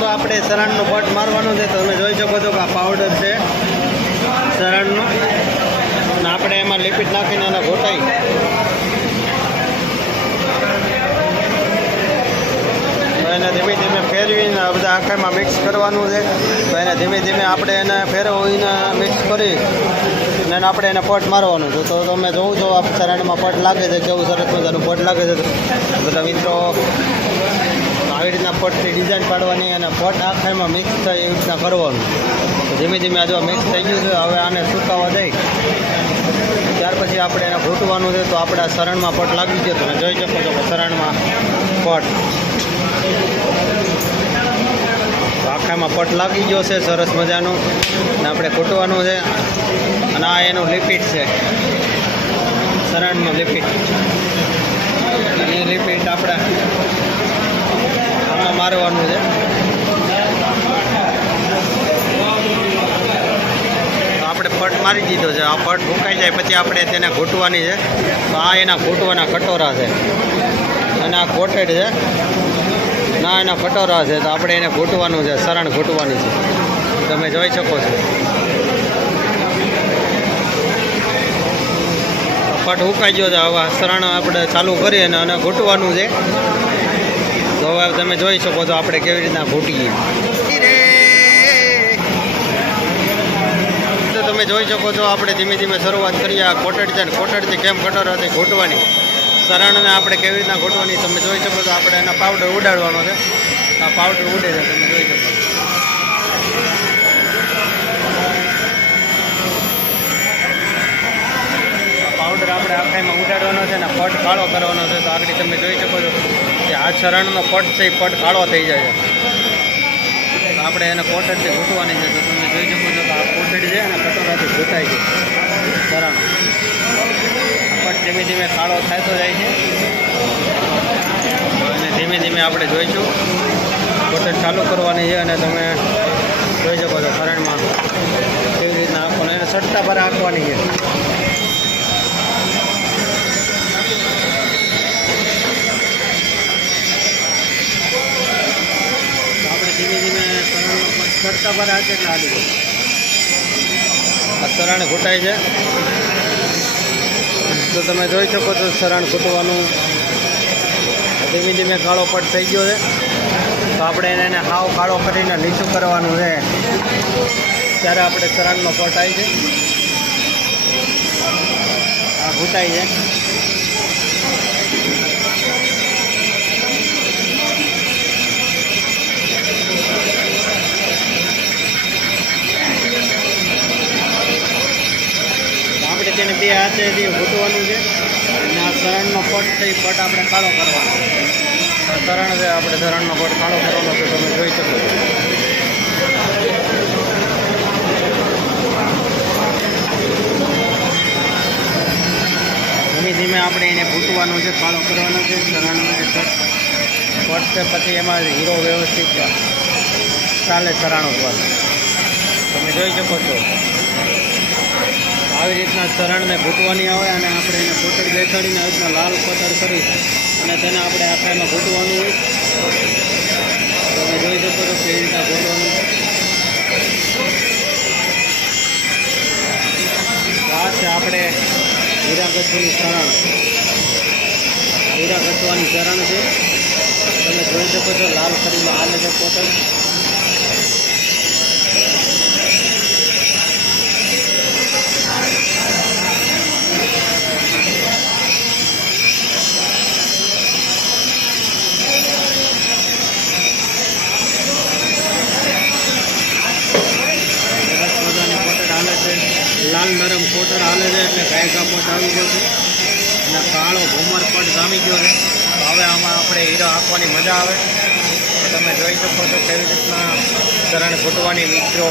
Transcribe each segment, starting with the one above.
તો આપણે સરાણનો પટ મારવાનો છે. તો તમે જોઈ શકો છો કે આ પાવડર છે સરાણનો અને આપણે એમાં લિપિડ નાખીને એને ઘોટાઈ. એને ધીમે ધીમે ફેરવીને બધા આખામાં મિક્સ કરવાનું છે. તો એને ધીમે ધીમે આપણે એને ફેરવીને મિક્સ કરી અને આપણે એને પટ મારવાનું છે. તો તમે જોવું છો, આ સરાણમાં પટ લાગે છે, કેવું સરસ મજાનું પટ લાગે છે. બધા મિત્રો આવી રીતના પટની ડિઝાઇન પાડવાની અને પટ આખામાં મિક્સ થાય એવી રીતના કરવાનું. ધીમે ધીમે આ મિક્સ થઈ ગયું છે, હવે આને સુકાવા દઈ. ત્યાર પછી આપણે એને ઘૂંટવાનું છે, તો આપણે શરણમાં પટ લાગી ગયો તમે જોઈ શકો છો કે શરણમાં પટ આખામાં પટ લાગી ગયો છે, સરસ મજાનું. અને આપણે ઘૂંટવાનું છે, અને આ એનું લિપિડ છે. શરણનું લિપિડ. એ લિપિડ આપણે મારવાનું છે. આપણે પટ મારી દીધો છે. આ પટ ભૂકાઈ જાય પછી આપણે તેને ઘૂંટવાની છે. તો આ એના ઘૂંટવાના કટોરા છે. અને આ કોટેડ છે. ના, એના કટોરા છે. તો આપણે એને ઘૂંટવાનું છે. સરણ ઘૂંટવાની છે. તમે જોઈ શકો છો. પટ ઉકાઈ ગયો છે. હવે સરણ આપણે ચાલુ કરીએ અને ઘૂંટવાનું છે. તો હવે તમે જોઈ શકો છો આપણે કેવી રીતના ફૂટીએ તો તમે જોઈ શકો છો આપણે ધીમે ધીમે શરૂઆત કરીએ આ કોટેડ છે ને કોટેડથી કેમ હતી ઘૂંટવાની. શરણને આપણે કેવી રીતના ઘૂંટવાની તમે જોઈ શકો છો આપણે એના પાવડર ઉડાડવાનો છે. આ પાવડર ઉડે છે તમે જોઈ શકો છો. પાવડર આપણે આખાઈમાં ઉડાડવાનો છે ને ફટ કાળો કરવાનો છે તો આગળ તમે જોઈ શકો છો. આ ચરણનો પટ છે, એ પટ કાળો થઈ જાય છે. આપણે એને કોટડથી ઘૂંટવાની છે, તો તમે જોઈ શકો છો કે આ કોટડ છે અને કટોરાથી ઘૂંટાય છે. ચરણ. પટ ધીમે ધીમે કાળો થતો જાય છે. અને ધીમે ધીમે આપણે જોઈશું. કોટડ ચાલુ કરવાની છે અને તમે જોઈ શકો છો, ચરણમાં કેવી રીતના આપવાનું એને સટ્ટા પર આપવાની છે. સટ્ટા પર હાથે એટલે આ શરણ ઘૂંટાય છે. તો તમે જોઈ શકો છો શરણ ઘૂંટવાનું. ધીમે ધીમે કાળો પટ થઈ ગયો છે. તો આપણે એને હાવ કાળો કરીને નીચું કરવાનું છે. ત્યારે આપણે સરાણનો પટ આવી છે. આ ઘૂંટાય છે. તેને ઘૂંટવાનું છે. અને આ શરણનો પટ થઈ પટ આપણે કાળો કરવાનો આ શરણ છે આપણે શરણનો પટ કાળો કરવાનો છે તમે જોઈ શકો છો. ધીમે ધીમે આપણે એને ઘૂંટવાનું છે કાળો કરવાનો છે શરણનો એ પટ છે પછી એમાં હીરો વ્યવસ્થિત ચાલે શરણ પર તમે જોઈ શકો છો. આવી રીતના શરણને ઘૂંટવાની આવે અને આપણે એને કોટડ બેસાડીને આવી રીતના લાલ કોટડ કરી અને તેને આપણે આખામાં ઘૂંટવાનું હોય. તમે જોઈ શકો છો કેવી રીતના ઘૂંટવાનું આ છે આપણે હીરા ગચ્છનું શરણ હીરા ગચ્છવાની શરણ છે. તમે જોઈ શકો છો લાલ ફરીમાં હાલે છે કોટડ છે એટલે ગાય કાપોટ આવી ગયો છે. અને કાળો ભૂમર પણ જામી ગયો છે. તો હવે આમાં આપણે હીરો આપવાની મજા આવે. તમે જોઈ શકો છો કેવી રીતના ચરણ ઘૂંટવાની મિત્રો.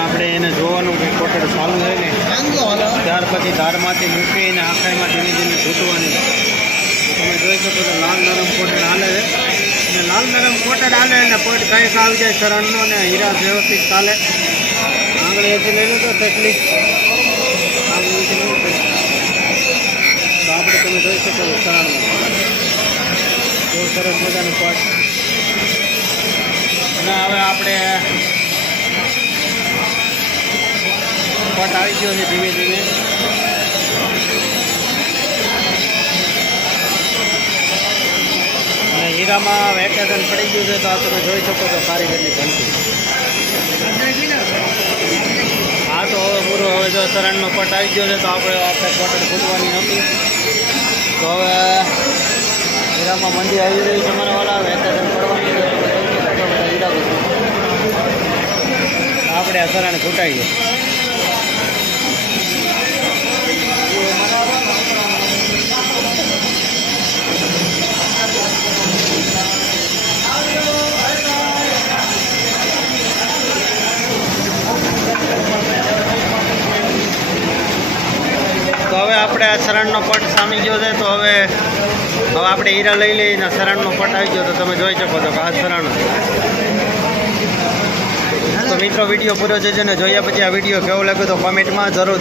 આપણે એને જોવાનું કે કોટડ ચાલુ હોય ને ત્યાર પછી ધારમાંથી મૂકીને આખાઈમાં ધીમે ધીમે ઘૂંટવાની. તો તમે જોઈ શકો છો લાલ નરમ કોટડ હાલે છે. અને લાલ નરમ કોટડ હાલે અને પટ કાંઈક આવી જાય ચરણનો ને હીરા વ્યવસ્થિત ચાલે. આંગળીએથી લઈ લો તો તેટલી તો આપણે તમે જોઈ શકો છો શરણમાં બહુ સરસ મજાનું પટ અને હવે આપણે પટ આવી ગયો છે ધીમે ધીમે. અને હીરામાં વેકેશન પડી ગયું છે તો આ તમે જોઈ શકો છો કારીગરની ઘંટી. હા તો હવે પૂરો હવે જો શરણનો પટ આવી ગયો છે, તો આપણે આપણે કોટડ ફૂટવાની નથી તો હવે હીરામાં મંદી આવી રહી છે મારા વાળા વેકેશન આપણે આ શરણ ફૂટાઈએ તો શરણનો પટ સામી ગયો છે, તો હવે હવે આપણે હીરા લઈ લઈને શરણનો પટ આવી ગયો, તો તમે જોઈ શકો છો કે આ શરણ તો મિત્રો, વીડિયો પૂરો છે ને, જોયા પછી આ વીડિયો કેવો લાગ્યો તો કોમેન્ટમાં જરૂર